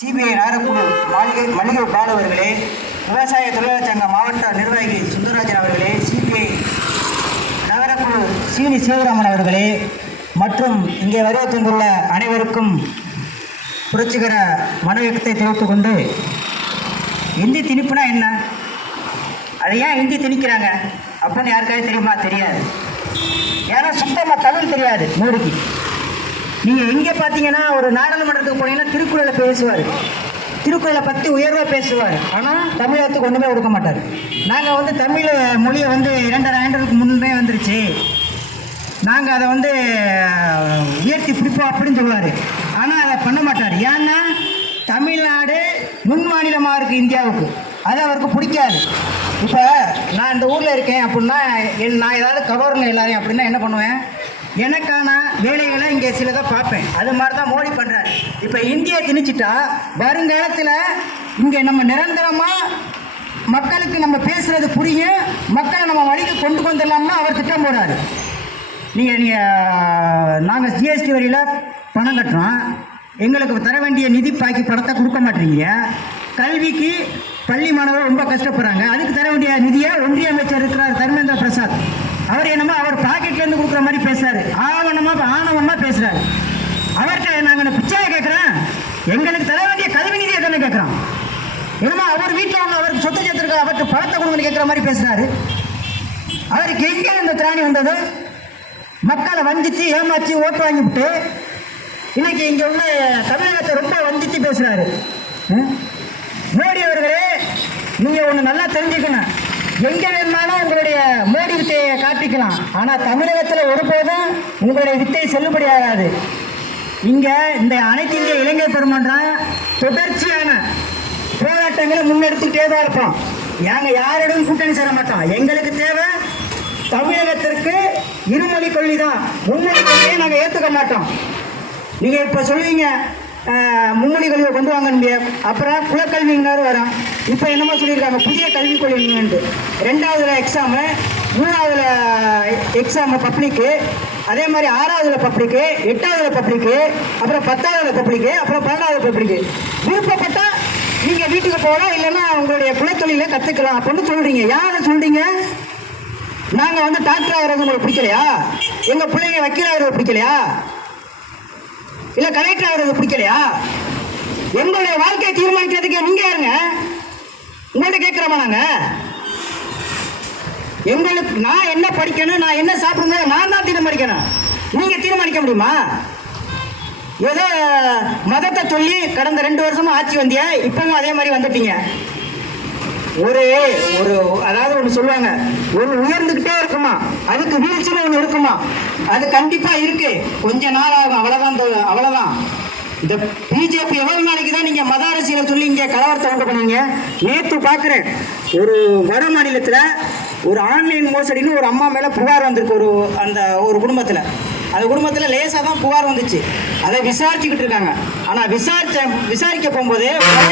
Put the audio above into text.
CBI நாகர்குழு மல்லிகை பால் அவர்களே, விவசாய தொழிலாளர் சங்க மாவட்ட நிர்வாகி சுந்தரராஜன் அவர்களே, சிபிஐ நகரக்குழு சீனி சிவராமன் அவர்களே மற்றும் இங்கே வருகை தந்துள்ள அனைவருக்கும் புரட்சிகர மனோயக்கத்தை தெரிவித்துக் கொண்டு, இந்தி திணிப்புனா என்ன, அதை ஏன் இந்தி திணிக்கிறாங்க அப்படின்னு யாருக்காவது தெரியுமா? தெரியாது. ஏன்னா சுத்தமாக தமிழ் தெரியாது மோடிக்கு. நீங்கள் எங்கே பார்த்தீங்கன்னா ஒரு நாடாளுமன்றத்துக்கு போனீங்கன்னா திருக்குறளை பேசுவார், திருக்குறளை பற்றி உயர்வாக பேசுவார். ஆனால் தமிழகத்துக்கு ஒன்றுமே கொடுக்க மாட்டார். நாங்கள் தமிழ் மொழியை 2,500 ஆண்டுகளுக்கு முன்னே வந்துருச்சு, நாங்கள் அதை உயர்த்தி பிடிப்போம் அப்படின்னு சொல்லுவார். ஆனால் அதை பண்ண மாட்டார். ஏன்னா தமிழ்நாடு முன் மாநிலமாக இருக்குது இந்தியாவுக்கு, அது அவருக்கு பிடிக்காது. இப்போ நான் இந்த ஊரில் இருக்கேன் அப்படின்னா நான் ஏதாவது கவர்னு எல்லாரையும் அப்படின்னா என்ன பண்ணுவேன், எனக்கான வேலைகளை இங்கே சிலதை பார்ப்பேன். அது மாதிரி தான் மோடி பண்ணுறாரு. இப்போ இந்தியை திணிச்சிட்டா வருங்காலத்தில் இங்கே நம்ம நிரந்தரமாக மக்களுக்கு நம்ம பேசுகிறது புரியும், மக்களை நம்ம வழிக்கு கொண்டு வந்துடலாம்னா அவர் திட்டம் போடுறாரு. நாங்கள் ஜிஎஸ்டி வரியில் பணம் கட்டுறோம், எங்களுக்கு தர வேண்டிய நிதி பாக்கி பணத்தை கொடுக்க மாட்டேறீங்க. கல்விக்கு பள்ளி மாணவர்கள் ரொம்ப கஷ்டப்படுறாங்க, அதுக்கு தர வேண்டிய நிதியை ஒன்றிய அமைச்சர் இருக்கிறார் தர்மேந்திர பிரசாத், அவர் அவர் பாக்கெட்லேருந்து கொடுக்குற மாதிரி பேசுகிறாரு, ஆணவமாக பேசுகிறாரு. அவர்கிட்ட நாங்கள் பிச்சையை கேட்குறேன், எங்களுக்கு தர வேண்டிய கல்வி நிதியை தானே கேட்குறோம். என்னமோ அவர் வீட்டில் அவருக்கு சொத்து சேர்த்துருக்க அவர்கிட்ட பணத்தை கொடுங்கன்னு கேட்குற மாதிரி பேசுகிறாரு. அவருக்கு எங்கே இந்த திராணி வந்தது? மக்களை வஞ்சித்து ஏமாற்றி ஓட்டு வாங்கிவிட்டு இன்னைக்கு இங்கே உள்ள தமிழகத்தை ரொம்ப வஞ்சித்து பேசுகிறாரு. மோடி அவர்களே, நீங்கள் ஒன்று நல்லா தெரிஞ்சுக்கணும், எங்கே வேணுமாலும் உங்களுடைய மோடி வித்தையை காட்டிக்கலாம், ஆனால் தமிழகத்தில் ஒருபோதும் உங்களுடைய வித்தை செல்லுபடியாகாது. இங்கே இந்த அனைத்து இந்திய இளைஞர் பெருமன்றம் தொடர்ச்சியான போராட்டங்களை முன்னெடுத்துக்கிட்டே தான் இருப்போம். நாங்கள் யாரிடம் கூட்டணி சேர மாட்டோம். எங்களுக்கு தேவை தமிழகத்திற்கு இருமொழி கொள்கை தான், மும்மொழி கொள்கையை நாங்கள் ஏற்றுக்க மாட்டோம். நீங்கள் இப்போ சொல்லுவீங்க மும்மொழி கொள்கையை கொண்டு வாங்க, அப்புறம் குலக்கல்விங்காரு வரும். இப்போ என்னமோ சொல்லியிருக்காங்க புதிய கல்விக் கொள்கைன்ட்டு. 2வது எக்ஸாமு, 3வது எக்ஸாமு பப்ளிக்கு, அதே மாதிரி 6வது பப்ளிக்கு, 8வது பப்ளிக்கு, அப்புறம் 10வது பப்ளிக்கு, அப்புறம் 12வது பப்ளிக்கு. விருப்பப்பட்டால் நீங்கள் வீட்டுக்கு போகலாம், இல்லைன்னா உங்களுடைய குலத்தொழிலை கற்றுக்கலாம் அப்படின்னு சொல்கிறீங்க. யாரை சொல்கிறீங்க? நாங்கள் டாக்டர் ஆகிறது உங்களுக்கு பிடிக்கலையா? எங்கள் பிள்ளைங்க வக்கீல் ஆகிறது பிடிக்கலையா? இல்லை கலெக்டர் ஆகிறது பிடிக்கலையா? எங்களுடைய வாழ்க்கையை தீர்மானிக்கிறதுக்கு நீங்கள் யாருங்க? உங்கள்கிட்ட கேட்குறோமா? நாங்கள் எங்களுக்கு நான் என்ன படிக்கணும், நான் என்ன சாப்பிடணும், நான் தான் தீர்மானிக்கணும். நீங்கள் தீர்மானிக்க முடியுமா? ஏதோ மதத்தை சொல்லி கடந்த 2 வருஷமா ஆட்சி வந்திய, இப்பவும் அதே மாதிரி வந்துட்டீங்க. ஒரு அதாவது ஒன்று சொல்லுவாங்க, ஒன்று உயர்ந்துக்கிட்டே இருக்குமா, அதுக்கு வீழ்ச்சின்னு ஒன்று இருக்குமா. அது கண்டிப்பாக இருக்கு, கொஞ்ச நாள் ஆகும், அவ்வளோதான். இந்த பிஜேபி எவ்வளவு நாளைக்கு தான் நீங்கள் மத அரசியலை சொல்லி இங்கே கலவரத்தை உண்டு பண்ணீங்க? நேற்று பார்க்குறேன், ஒரு வட மாநிலத்தில் ஒரு ஆன்லைன் மோசடின்னு ஒரு அம்மா மேலே புகார் வந்திருக்கு. ஒரு குடும்பத்தில், அந்த குடும்பத்தில் லேசாக தான் புகார் வந்துச்சு, அதை விசாரிச்சுக்கிட்டு இருக்காங்க. ஆனால் விசாரிக்க போகும்போது